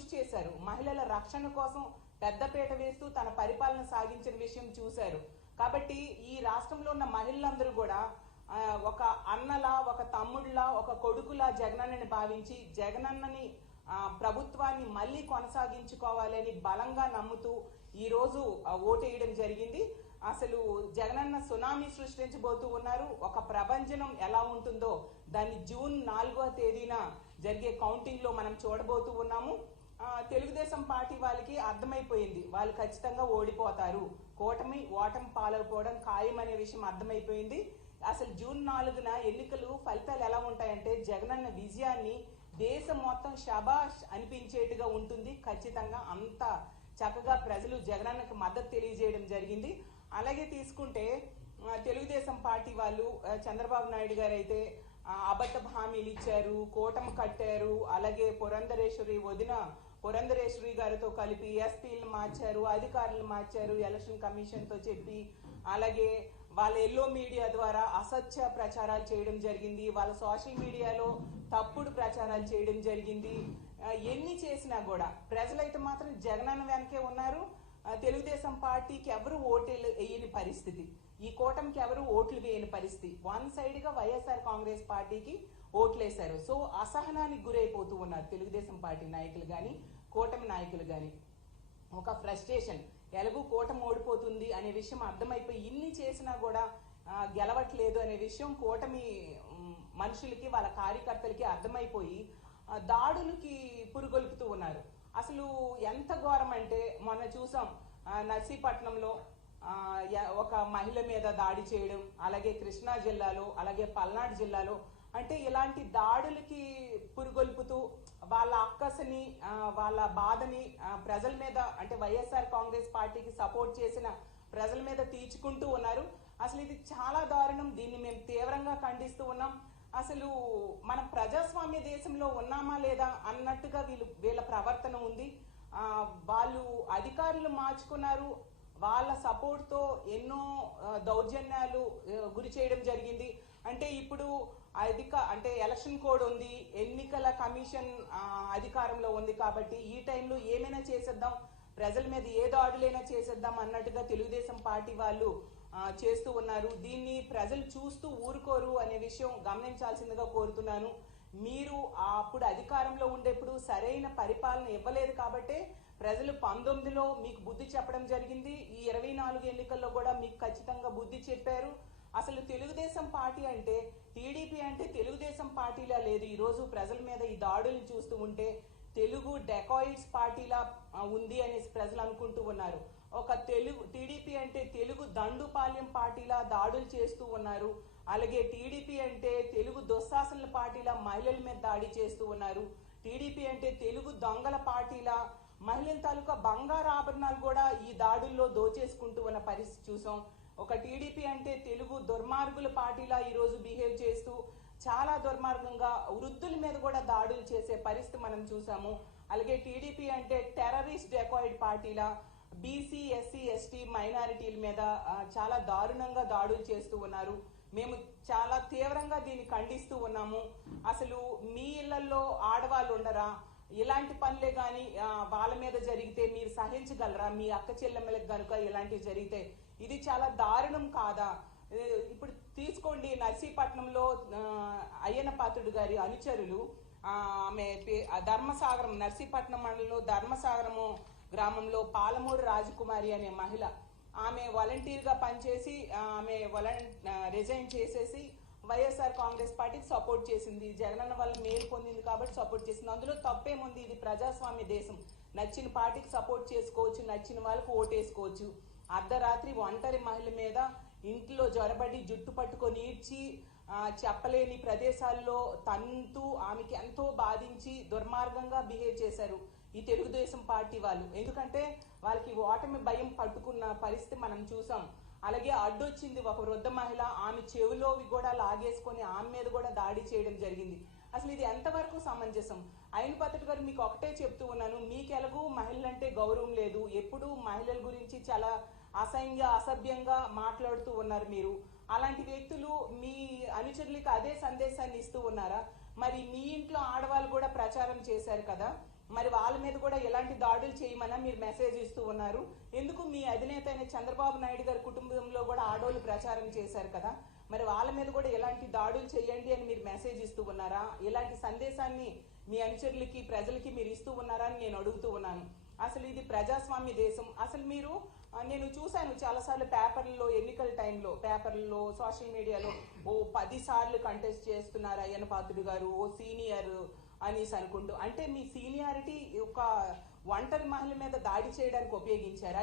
కృషి చేశారు. మహిళల రక్షణ కోసం పెద్దపీట వేస్తూ తన పరిపాలన సాగించిన విషయం చూశారు. కాబట్టి ఈ రాష్ట్రంలో ఉన్న మహిళలందరూ కూడా ఒక అన్నలా, ఒక తమ్ముళ్లా, ఒక కొడుకులా జగనన్నని భావించి జగనన్నని ప్రభుత్వాన్ని మళ్ళీ కొనసాగించుకోవాలని బలంగా నమ్ముతూ ఈ రోజు ఓటేయడం జరిగింది. అసలు జగనన్న సునామీ సృష్టించబోతూ ఉన్నారు. ఒక ప్రభంజనం ఎలా ఉంటుందో దాన్ని జూన్ 4వ తేదీన జరిగే కౌంటింగ్ లో మనం చూడబోతూ ఉన్నాము. తెలుగుదేశం పార్టీ వాళ్ళకి అర్థమైపోయింది, వాళ్ళు ఖచ్చితంగా ఓడిపోతారు, ఓటమి పాలైపోవడం ఖాయం అనే విషయం అర్థమైపోయింది. అసలు జూన్ 4న ఎన్నికలు ఫలితాలు ఎలా ఉంటాయంటే జగనన్న విజయాన్ని దేశం మొత్తం శబాష్ అనిపించేట్టుగా ఉంటుంది. ఖచ్చితంగా అంత చక్కగా ప్రజలు జగనన్నకు మద్దతు తెలియజేయడం జరిగింది. అలాగే తీసుకుంటే తెలుగుదేశం పార్టీ వాళ్ళు చంద్రబాబు నాయుడు గారు అయితే అబద్ధ హామీలు ఇచ్చారు, కూటమి కట్టారు. అలాగే వదిన పురంధరేశ్వరి గారితో కలిపి ఎస్పీలు మార్చారు, అధికారులు మార్చారు ఎలక్షన్ కమిషన్ తో చెప్పి. అలాగే వాళ్ళ ఎల్లో మీడియా ద్వారా అసత్య ప్రచారాలు చేయడం జరిగింది, వాళ్ళ సోషల్ మీడియాలో తప్పుడు ప్రచారాలు చేయడం జరిగింది. ఎన్ని చేసినా కూడా ప్రజలైతే మాత్రం జగనన్న వెనకే ఉన్నారు. తెలుగుదేశం పార్టీకి ఎవరు ఓట్లు వేయని పరిస్థితి, ఈ కూటమికి ఎవరు ఓట్లు వేయని పరిస్థితి. వన్ సైడ్ గా వైఎస్ఆర్ కాంగ్రెస్ పార్టీకి ఓట్లేశారు. సో అసహనానికి గురైపోతూ ఉన్నారు తెలుగుదేశం పార్టీ నాయకులు గాని, కూటమి నాయకులు గాని. ఒక ఫ్రస్ట్రేషన్, ఎలాగూ కూటమి ఓడిపోతుంది అనే విషయం అర్థమైపోయి ఇన్ని చేసినా కూడా గెలవట్లేదు అనే విషయం కూటమి మనుషులకి, వాళ్ళ కార్యకర్తలకి అర్థమైపోయి దాడులకి పురుగొల్పుతూ ఉన్నారు. అసలు ఎంత ఘోరం అంటే మొన్న చూసాం నర్సీపట్నంలో ఒక మహిళ మీద దాడి చేయడం, అలాగే కృష్ణా జిల్లాలో, అలాగే పల్నాడు జిల్లాలో. అంటే ఇలాంటి దాడులకి పురుగొల్పుతూ వాళ్ళ అక్కసని, వాళ్ళ బాధని ప్రజల మీద, అంటే వైఎస్ఆర్ కాంగ్రెస్ పార్టీకి సపోర్ట్ చేసిన ప్రజల మీద తీర్చుకుంటూ ఉన్నారు. అసలు ఇది చాలా దారుణం, దీన్ని మేము తీవ్రంగా ఖండిస్తూ ఉన్నాం. అసలు మన ప్రజాస్వామ్య దేశంలో ఉన్నామా లేదా అన్నట్టుగా వీళ్ళ ప్రవర్తన ఉంది. వాళ్ళు అధికారులు మార్చుకున్నారు, వాళ్ళ సపోర్ట్ తో ఎన్నో దౌర్జన్యాలు గురి చేయడం జరిగింది. అంటే ఇప్పుడు అంటే ఎలక్షన్ కోడ్ ఉంది, ఎన్నికల కమిషన్ అధికారంలో ఉంది కాబట్టి ఈ టైంలో ఏమైనా చేసేద్దాం, ప్రజల మీద ఏ దాడులైనా చేసేద్దాం అన్నట్టుగా తెలుగుదేశం పార్టీ వాళ్ళు చేస్తూ ఉన్నారు. దీన్ని ప్రజలు చూస్తూ ఊరుకోరు అనే విషయం గమనించాల్సిందిగా కోరుతున్నాను. మీరు అప్పుడు అధికారంలో ఉండేప్పుడు సరైన పరిపాలన ఇవ్వలేదు కాబట్టే ప్రజలు 19లో మీకు బుద్ధి చెప్పడం జరిగింది. ఈ 24 ఎన్నికల్లో కూడా మీకు ఖచ్చితంగా బుద్ధి చెప్పారు. అసలు తెలుగుదేశం పార్టీ అంటే, టీడీపీ అంటే తెలుగుదేశం పార్టీలా లేదు. ఈ రోజు ప్రజల మీద ఈ దాడులు చూస్తూ ఉంటే తెలుగు డెకాయిడ్స్ పార్టీలా ఉంది అనేసి ప్రజలు అనుకుంటూ ఉన్నారు. ఒక టీడీపీ అంటే తెలుగు దండుపాల్యం పార్టీలా దాడులు చేస్తూ ఉన్నారు. అలాగే టీడీపీ అంటే తెలుగు దుశ్శాసనల పార్టీలా మహిళల మీద దాడి చేస్తూ ఉన్నారు. టీడీపీ అంటే తెలుగు దొంగల పార్టీలా మహిళల తాలూకా బంగారు ఆభరణాలు కూడా ఈ దాడుల్లో దోచేసుకుంటూ ఉన్న పరిస్థితి చూసాం. ఒక టీడీపీ అంటే తెలుగు దుర్మార్గుల పార్టీలా ఈ రోజు బిహేవ్ చేస్తూ చాలా దుర్మార్గంగా వృద్ధుల మీద కూడా దాడులు చేసే పరిస్థితి మనం చూసాము. అలాగే టీడీపీ అంటే టెర్రరిస్ట్ డెకాయిడ్ పార్టీలా బీసీ, ఎస్సీ, ఎస్టీ మైనారిటీల మీద చాలా దారుణంగా దాడులు చేస్తూ ఉన్నారు. మేము చాలా తీవ్రంగా దీన్ని ఖండిస్తూ ఉన్నాము. అసలు మీ ఇళ్లలో ఆడవాళ్ళు ఉండరా? ఇలాంటి పనులే గాని వాళ్ళ మీద జరిగితే మీరు సహించగలరా? మీ అక్క చెల్లెమ్మలకు గనుక ఇలాంటివి జరిగితే ఇది చాలా దారుణం కాదా? ఇప్పుడు తీసుకోండి, నర్సీపట్నంలో అయ్యన్న పాత్రుడు గారి అనుచరులు ఆమె ధర్మసాగరం, నర్సీపట్నం మండలంలో ధర్మసాగరము గ్రామంలో పాలమూరు రాజకుమారి అనే మహిళ, ఆమె వాలంటీర్ గా పనిచేసి ఆమె రిజైన్ చేసేసి వైఎస్ఆర్ కాంగ్రెస్ పార్టీకి సపోర్ట్ చేసింది. జగనన్న వల్ల మేలు పొందింది కాబట్టి సపోర్ట్ చేసింది. అందులో తప్పేముంది? ఇది ప్రజాస్వామ్య దేశం. నచ్చిన పార్టీకి సపోర్ట్ చేసుకోవచ్చు, నచ్చిన వాళ్ళకు ఓటేసుకోవచ్చు. అర్ధరాత్రి ఒంటరి మహిళ మీద ఇంట్లో జ్వరబడి జుట్టు పట్టుకొని ఈడ్చి చెప్పలేని ప్రదేశాల్లో తంతూ ఆమెకి ఎంతో బాధించి దుర్మార్గంగా బిహేవ్ చేశారు ఈ తెలుగుదేశం పార్టీ వాళ్ళు. ఎందుకంటే వాళ్ళకి ఓటమి భయం పట్టుకున్న పరిస్థితి మనం చూసాం. అలాగే అడ్డొచ్చింది ఒక వృద్ధ మహిళ, ఆమె చెవిలోవి కూడా లాగేసుకొని ఆమె మీద కూడా దాడి చేయడం జరిగింది. అసలు ఇది ఎంతవరకు సమంజసం? అయిన పద్ధతి గారు మీకు ఒకటే చెప్తూ ఉన్నాను, మీకెలాగూ మహిళలంటే గౌరవం లేదు, ఎప్పుడూ మహిళల గురించి చాలా అసభ్యంగా మాట్లాడుతూ ఉన్నారు మీరు. అలాంటి వ్యక్తులు మీ అనుచరులకు అదే సందేశాన్ని ఇస్తూ ఉన్నారా? మరి మీ ఇంట్లో ఆడవాళ్ళు కూడా ప్రచారం చేశారు కదా, మరి వాళ్ళ మీద కూడా ఎలాంటి దాడులు చేయమన్నా మీరు మెసేజ్ ఇస్తూ ఉన్నారు. ఎందుకు మీ అధినేత అయిన చంద్రబాబు నాయుడు గారి కుటుంబంలో కూడా ఆడోళ్ళు ప్రచారం చేశారు కదా, మరి వాళ్ళ మీద కూడా ఎలాంటి దాడులు చేయండి అని మీరు మెసేజ్ ఇస్తూ ఉన్నారా? ఎలాంటి సందేశాన్ని మీ అనుచరులకి ప్రజలకి మీరు ఇస్తూ ఉన్నారా అని నేను అడుగుతూ ఉన్నాను. అసలు ఇది ప్రజాస్వామ్య దేశం. అసలు మీరు నేను చూశాను చాలాసార్లు పేపర్లలో, ఎన్నికల టైంలో పేపర్లలో, సోషల్ మీడియాలో 10 సార్లు కంటెస్ట్ చేస్తున్నారు అయ్యన్న పాత్రుడు గారు, సీనియర్ అనేసి అనుకుంటూ. అంటే మీ సీనియారిటీ ఒక ఒంటరి మహిళ మీద దాడి చేయడానికి ఉపయోగించారా?